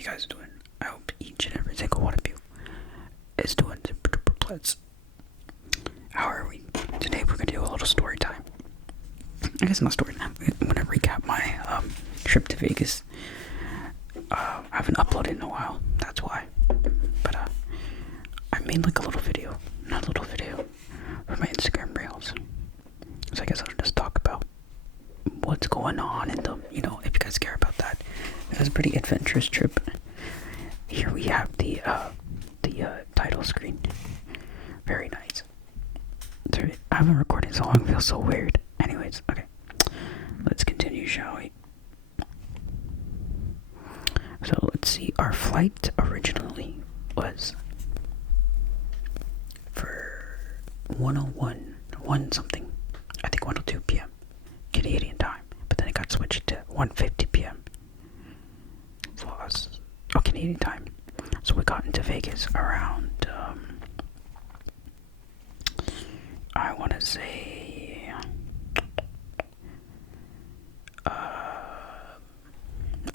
you guys doing? I hope each and every single one of you is doing super duper blitz. How are we? Today we're gonna do a little story time. I guess not story time. I'm gonna recap my trip to Vegas. I haven't uploaded in a while, that's why. But I made like a little video, not a little video, for my Instagram Reels. So I guess I'll just talk about what's going on in the, if you guys care about that. It was a pretty adventurous trip. Here we have the title screen. Very nice. I haven't recorded so long, it feels so weird. Anyways, okay. Let's continue, shall we? So let's see, our flight originally was for 1 something, I think 1:02 p.m. Canadian time, but then it got switched to 1:50 p.m. for us, Canadian time. So we got into Vegas around, I want to say, I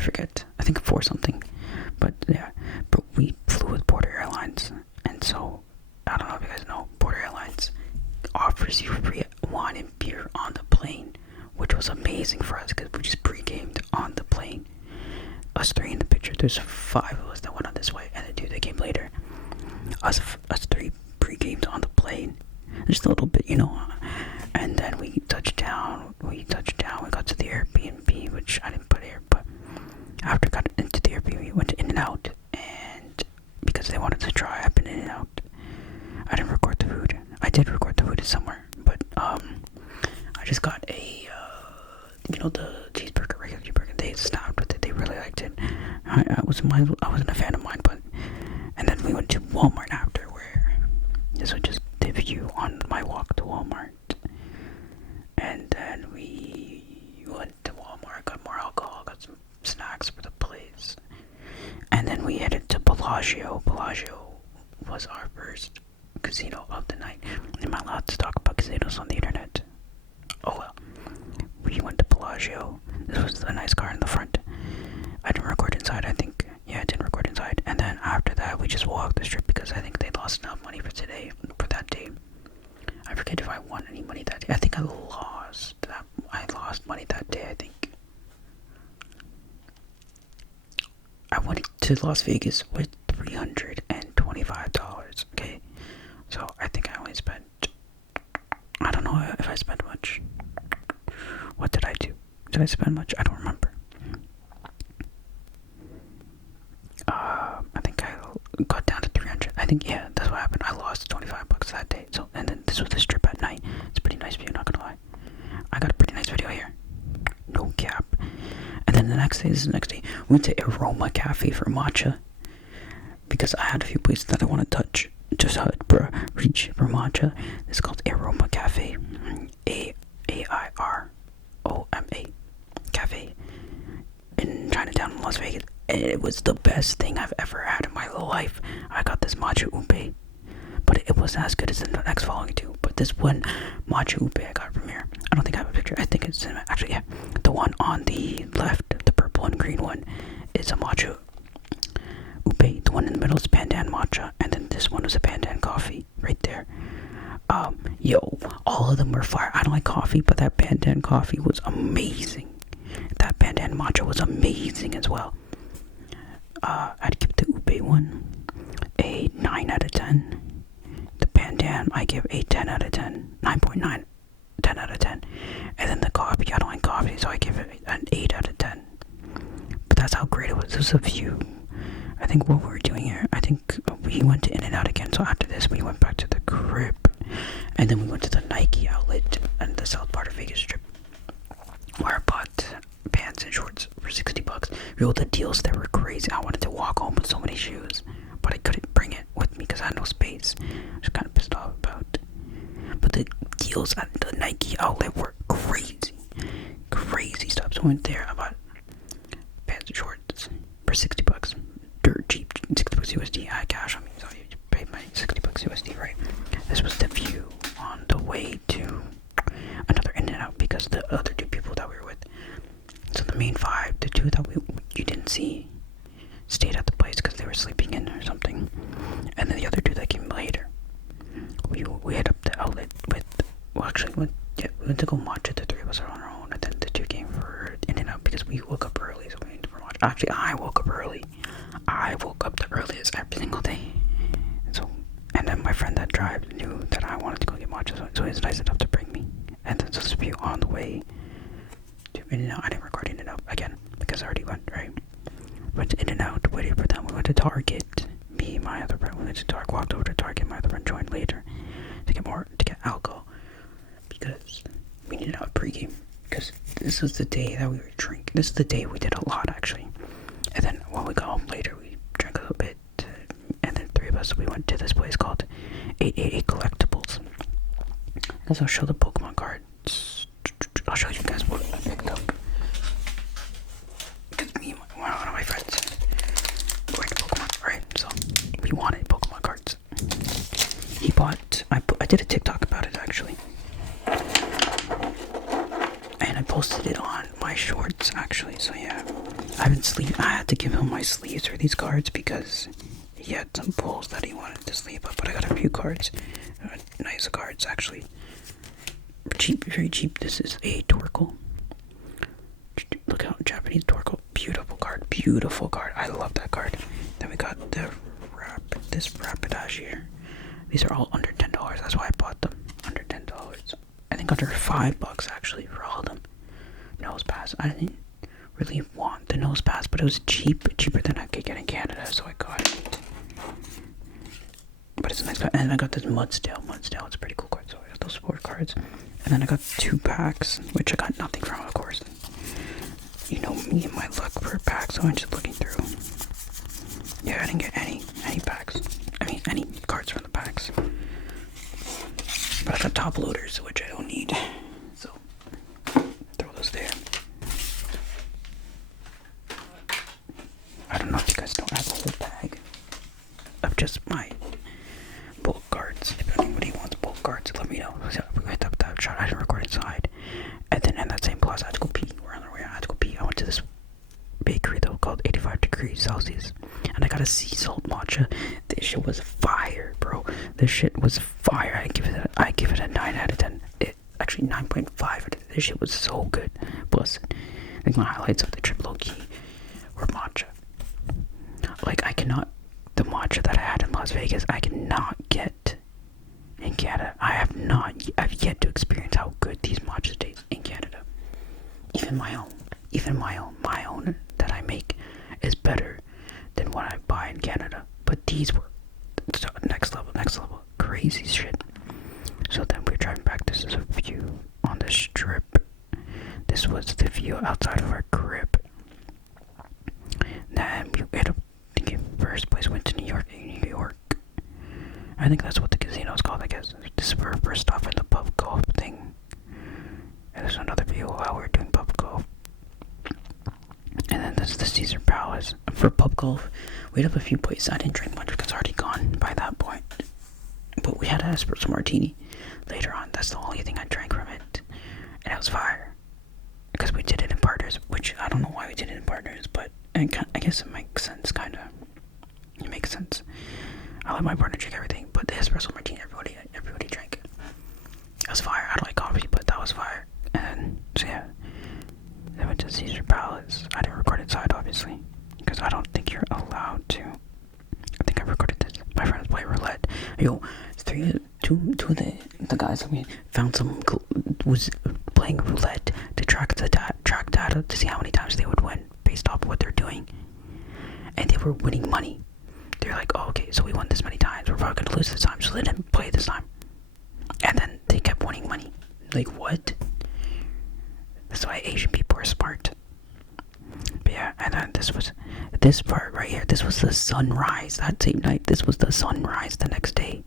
forget, I think 4 something, but yeah, but we flew with Porter Airlines, and so, I don't know if you guys know, Porter Airlines offers you free wine and beer on the plane, which was amazing for us, because we just pre-gamed on the plane. Us 3 in the picture, there's 5 of us that went on this way, and the 2 that came later. Us 3 pre-gamed on the plane, just a little bit, and then we touched down, we got to the Airbnb, which I didn't put here, but after we got into the Airbnb, we went to In-N-Out, and because they wanted to try, I've been In-N-Out. I didn't record the food. I did record the food somewhere, but I just got a, the cheeseburger, regular cheeseburger. They snapped with it. They really liked it. I wasn't a fan of mine, but, and then we went to Walmart after, where this was just the view on my walk to Walmart. And then we went to Walmart, got more alcohol, got some snacks for the place. And then we headed to Bellagio. Bellagio was our first casino of the night. Am I allowed to talk about casinos on the internet? Oh well. We went to Bellagio. This was a nice car in the front. I didn't record inside, I think. Yeah, I didn't record inside. And then after that, we just walked the strip because I think they lost enough money for that day. I forget if I won any money that day. I think I lost money that day, I think. I went to Las Vegas with $325, okay? So I think I only spent, I don't know if I spent much. What did I do? Did I spend much? I don't remember. I think I got down to 300. I think, yeah, that's what happened. I lost $25 that day. So, and then this was the strip at night. It's a pretty nice view, not gonna lie. I got a pretty nice video here. No cap. And then this is the next day, we went to Aroma Cafe for matcha. Because I had a few places that I want to touch. Just reach for matcha. It's called Aroma Cafe. AIROMA Cafe. In Chinatown, Las Vegas. And it was the best thing I've ever had in my life. I got this matcha ube, but it wasn't as good as the next following 2. But this one matcha ube I got from here. I don't think I have a picture. I think it's actually, yeah. The one on the left, the purple and green one, is a matcha ube. The one in the middle is pandan matcha, and then this one was a pandan coffee right there. All of them were fire. I don't like coffee, but that pandan coffee was amazing. That pandan matcha was amazing as well. I'd give the ube one a 9 out of 10. The pandan, I give a 10 out of 10. 9.9, 10 out of 10. And then the coffee, I don't like coffee, so I give it an 8 out of 10. But that's how great it was. It was a view. I think what we were doing here, I think we went to In-N-Out again. So after this, we went back to the crib. And then we went to the Nike outlet in the south part of Vegas Strip, where I bought pants and shorts for $60. The deals there were crazy. I wanted to walk home with so many shoes, but I couldn't bring it with me because I had no space. I was kind of pissed off about. But the deals at the Nike outlet were crazy. Crazy stuff. So I went there, I bought pants and shorts for $60. Dirt cheap. $60 USD. I had cash on me, so you paid my $60 USD, right? This was the view on the way to another In-N-Out because the other 2 people that we were with, so the main 5, the 2 that you didn't see, stayed we hit up the outlet with, well, actually, we went to go matcha. The three of us are on our own, and then the two came for In-N-Out because we woke up early, so we went for matcha. Actually, I woke up early. I woke up the earliest every single day. And then my friend that drives knew that I wanted to go get matcha, so he was nice enough to bring me. And then just a few on the way to In-N-Out. I didn't record In-N-Out again because I already went, right? Went to In-N-Out, waited for them. We went to Target. Me and my other friend went to Target, walked over to Target. My other friend joined later to get alcohol because we needed a pregame. Because this was the day that we were drinking. This is the day we did a lot, actually. And then when we got home later, we drank a little bit. And then three of us, we went to this place called 888 Collectibles. I guess I'll show the Pokemon cards. I'll show you guys what I picked up. Because me and one of my friends were into Pokemon, right? So we wanted Pokemon cards. He bought. I did a TikTok about it actually, and I posted it on my shorts actually. So yeah, I had to give him my sleeves for these cards because he had some pulls that he wanted to sleeve up. But I got a few cards, nice cards actually. Cheap, very cheap. This is a Torkoal. Look how Japanese Torkoal. Beautiful card. I love that card. Then we got this Rapidash here. These are all under $10. That's why I bought them. Under $10. I think under $5 actually for all of them. Nose pass. I didn't really want the nose pass, but it was cheaper than I could get in Canada, so I got it. But it's a nice card. And I got this Mudsdale. It's a pretty cool card. So I got those 4 cards. And then I got 2 packs, which I got nothing from, of course. You know me and my luck for packs, so I'm just looking through. Yeah, I didn't get any packs. I mean, any cards from the packs. But I got top loaders, which I don't need. So, throw those there. I don't know if you guys don't have a whole bag of just my bulk cards. If anybody wants bulk cards, let me know. We hit up that shot. I didn't record inside. And then in that same class, I had to go pee. We're on the way. I had to go pee. I went to this bakery though called 85 degrees Celsius, and I got a sea salt matcha. This shit was fire, bro. This shit was fire. I give it a 9 out of 10. Actually 9.5. This shit was so good. Plus, I think my highlights of the trip low key were matcha. Like the matcha that I had in Las Vegas, I cannot get in Canada. I've yet to experience how good these matchas taste in Canada. Even my own that I make is better than what I buy in Canada. But these were next level, crazy shit. So then we're driving back. This is a view on the strip. This was the view outside of our crib. Then we hit up the first place. Went to New York. I think that's what the casino is called. I guess this is where our first stop at the pub golf thing. And there's another view while we're doing pub golf. And then there's the Caesar Palace. For pub golf, we hit up a few places. I didn't drink much because it's already gone by that point. But we had an espresso martini later on. That's the only thing I drank from it. And it was fire. Because we did it in partners, which I don't know why we did it in partners, but I guess it makes sense, kind of. It makes sense. I let my partner drink everything, but the espresso martini, everybody drank. It was fire. I don't like coffee, but that was fire. And so yeah, I went to Caesar Palace. I didn't record inside, obviously, because I don't think you're allowed to. I think I recorded this. My friends play roulette. Yo, two of the guys that we found was playing roulette to track data to see how many times they would win based off of what they're doing, and they were winning money. They're like, oh, okay, so we won this many times. We're probably gonna lose this time, so they didn't play this time. And then they kept winning money. Like, what? That's why Asian people are smart. But yeah, and then this part right here. This was the sunrise that same night. This was the sunrise the next day.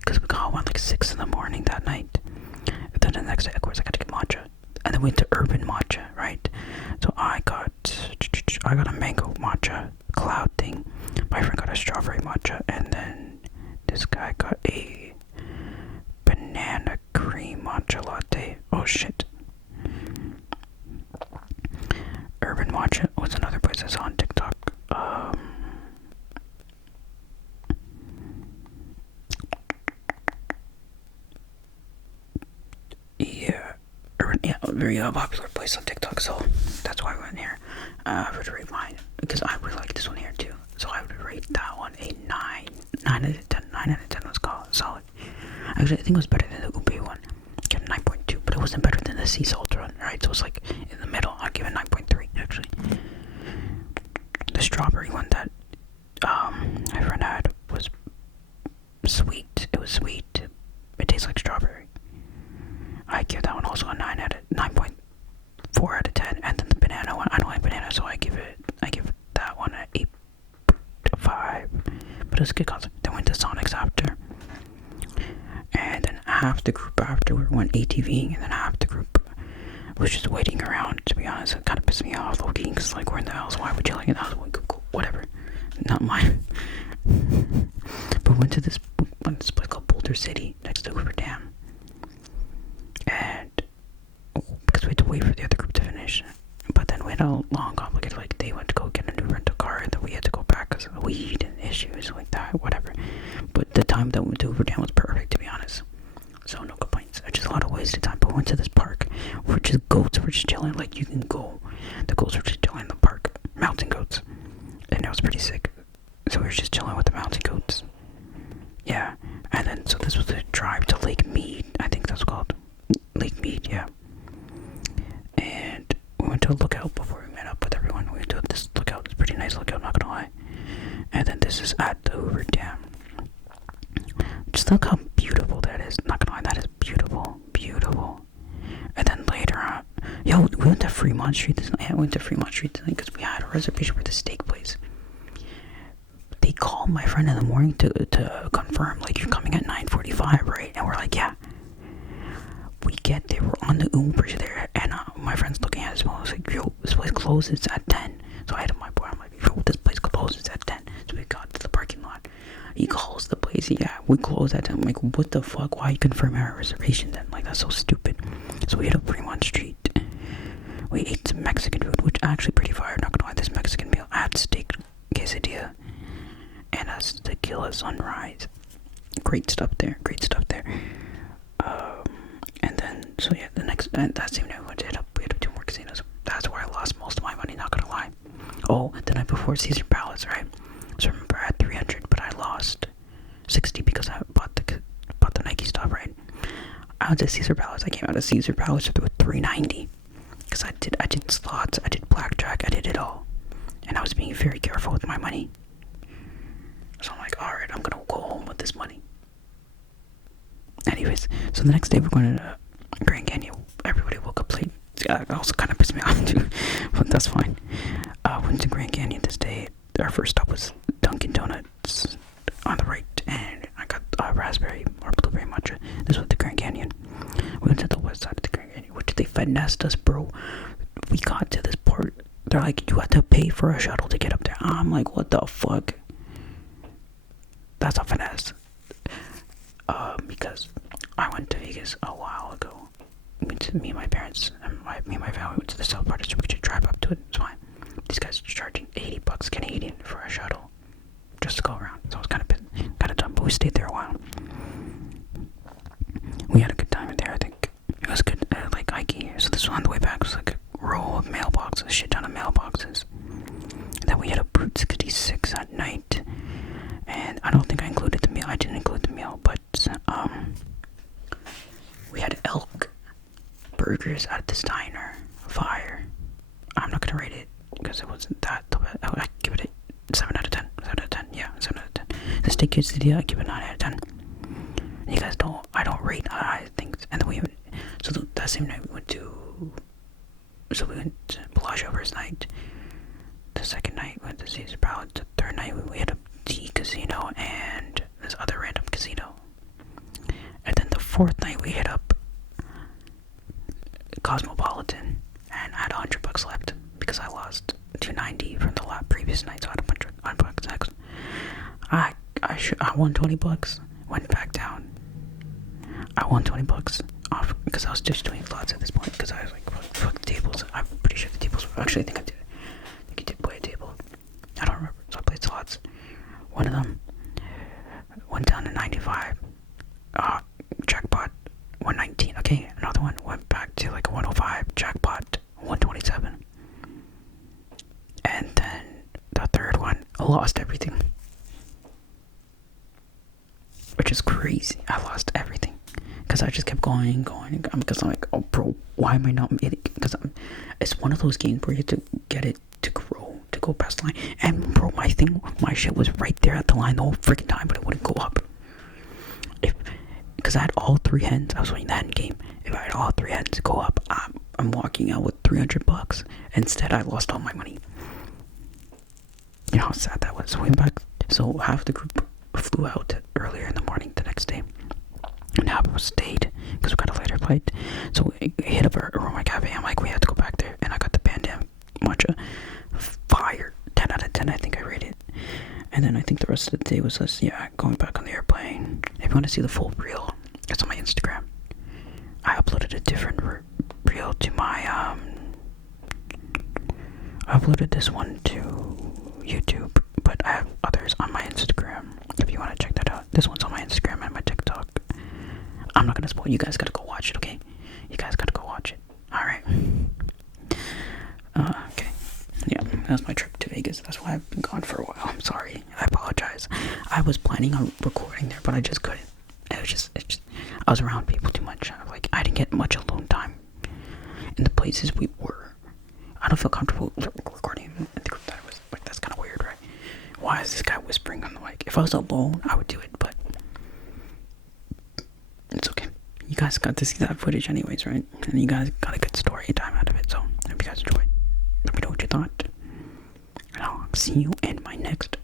Because we got home at like 6 in the morning that night. And then the next day, of course, I got to get matcha. And then we went to Urban Matcha, right? So I got a mango matcha cloud thing. My friend got a strawberry matcha, and then this guy got a banana cream matcha latte. Oh shit. Urban Matcha was another place I saw on TikTok. Yeah, a very popular place on TikTok, so that's why I went here. I would rate mine, because I really like this one here too, so I would rate that one a 9. 9 out of 10. 9 out of 10 was solid. Actually, I think it was better than the Ube one. I gave it 9.2, but it wasn't better than the sea salt one, right? So it was like in the middle. I'd give it 9.3, actually. The strawberry one that my friend had was sweet. It was sweet. It tastes like strawberry. I give that one also a 9.4 out of 10. And then the banana one, I don't like banana, so I give that one an 8.5. But it was a good concert. Then went to Sonic's after. And then half the group afterward went ATVing, and then half the group was just waiting around. To be honest, it kind of pissed me off, low-key, because like, we're in the house. Why would you like in the house? Cool, whatever. Not mine. But went to this place called Boulder City next to Hoover Dam. And because we had to wait for the other group to finish. But then we had a long, complicated, like, they went to go get a new rental car, and then we had to go back because of weed and issues like that, whatever. But the time that we went to Hoover Dam was perfect, to be honest. So no complaints. Just a lot of wasted time. But we went to this park where just goats were just chilling. Like, you can go. The goats were just chilling in the park. Mountain goats. And that was pretty sick. So we were just chilling with the mountain goats. Yeah. And then, so this was the drive to Lake Mead. I think that's called. Lake Mead, yeah. And we went to a lookout before we met up with everyone. We went to this lookout. It's a pretty nice lookout, not gonna lie. And then this is at the Hoover Dam. Just look how beautiful that is. Not gonna lie, that is beautiful. Beautiful. And then later on, we went to Fremont Street this night. I went to Fremont Street tonight because we had a reservation for the steak place. They called my friend in the morning to confirm, like, you're coming at 9:45, right? And we're like, yeah. We get there, we're on the Uber there, and my friend's looking at his phone. I was like, yo, this place closes at 10. So I had my boy, I'm like, yo, this place closes at 10. So we got to the parking lot. He calls the place, yeah, we close at 10. I'm like, what the fuck? Why are you confirming our reservation then? Like, that's so stupid. So we hit up Fremont Street. We ate some Mexican food, which actually pretty fire. Not gonna lie, this Mexican meal. I had steak quesadilla and a tequila sunrise. Great stuff there. And then, so yeah, that same night we hit up 2 more casinos. That's where I lost most of my money, not gonna lie. Oh, the night before, Caesar Palace, right? So remember, I had 300, but I lost 60 because I bought the Nike stuff, right? I was at Caesar Palace. I came out of Caesar Palace with 390 because I did slots, I did blackjack, I did it all, and I was being very careful with my money. So I'm like, all right, I'm gonna go home with this money. Anyways, so the next day we're going to Grand Canyon. Everybody woke up late. That also kind of pissed me off too, but that's fine. Went to Grand Canyon this day. Our first stop was Dunkin' Donuts on the right, and I got raspberry or blueberry matcha. This was the Grand Canyon. We went to the west side of the Grand Canyon, which they finessed us, bro. We got to this part. They're like, you have to pay for a shuttle to get up there. I'm like, what the fuck? That's a finesse. Because I went to Vegas a while ago. Me and my parents and me and my family went to the south part, so we could drive up to it. It's fine. These guys are charging $80 Canadian for a shuttle just to go around. So it was kind of dumb, but we stayed there a while. We had a good time there. I think it was good. Like hiking here. So this was on the way back. It was like a row of mailboxes, a shit ton of mailboxes. And then we had a Brute 66 at night. And I don't think I included the meal. I didn't include the meal, but we had elk burgers at this diner. Fire. I'm not gonna rate it because it wasn't that. I give it a 7 out of 10. 7 out of 10. Yeah, 7 out of 10. The steak quesadilla, I give it 9 out of 10. You guys don't. I don't rate things. And then we went. So that same night we went to. So we went to Bellagio first night. The second night we went to Caesar Palace. The third night we hit up the casino and this other random casino. And then the fourth night we hit up Cosmopolitan, and I had $100 left because I lost $290 from the previous night, so I had $100 next. I won $20. Went back down. I won $20 off because I was just doing slots at this point because I was like, fuck the tables. I'm pretty sure the tables were actually. I think I did play a table. I don't remember. So I played slots. One of them went down to 95. Jackpot 119. Okay, another one lost everything. Because I just kept going. Because I'm like, oh bro, why am I not hitting? Because it's one of those games where you have to get it to grow, to go past the line. And bro, my shit was right there at the line the whole freaking time, but it wouldn't go up. Because I had all 3 hens, I was winning the end game. If I had all 3 hens go up, I'm walking out with $300. Instead, I lost all my money. You know how sad that was. So we went back. So half the group flew out earlier in the morning the next day, and half of us stayed because we got a later flight. So we hit up our Aroma Cafe. I'm like, we have to go back there, and I got the Bandam matcha fire, 10 out of 10. I think I rated. And then I think the rest of the day was us, going back on the airplane. If you want to see the full reel, it's on my Instagram. I uploaded a different reel to my I uploaded this one to YouTube, but I have others on my Instagram if you want to check that out. This one's on my Instagram and my TikTok. I'm not gonna spoil. You guys gotta go watch it, okay? You guys gotta go watch it. Alright. Okay. Yeah, that was my trip to Vegas. That's why I've been gone for a while. I'm sorry. I apologize. I was planning on recording there, but I just couldn't. It was just I was around people too much. I didn't get much alone time in the places we were. I don't feel comfortable recording in the group that I was. Like, that's kind of weird, right? Why is this guy whispering on the mic? If I was alone, I would do it, but it's okay. You guys got to see that footage anyways, right? And you guys got a good story time out of it, so I hope you guys enjoyed. Let me know what you thought. And I'll see you in my next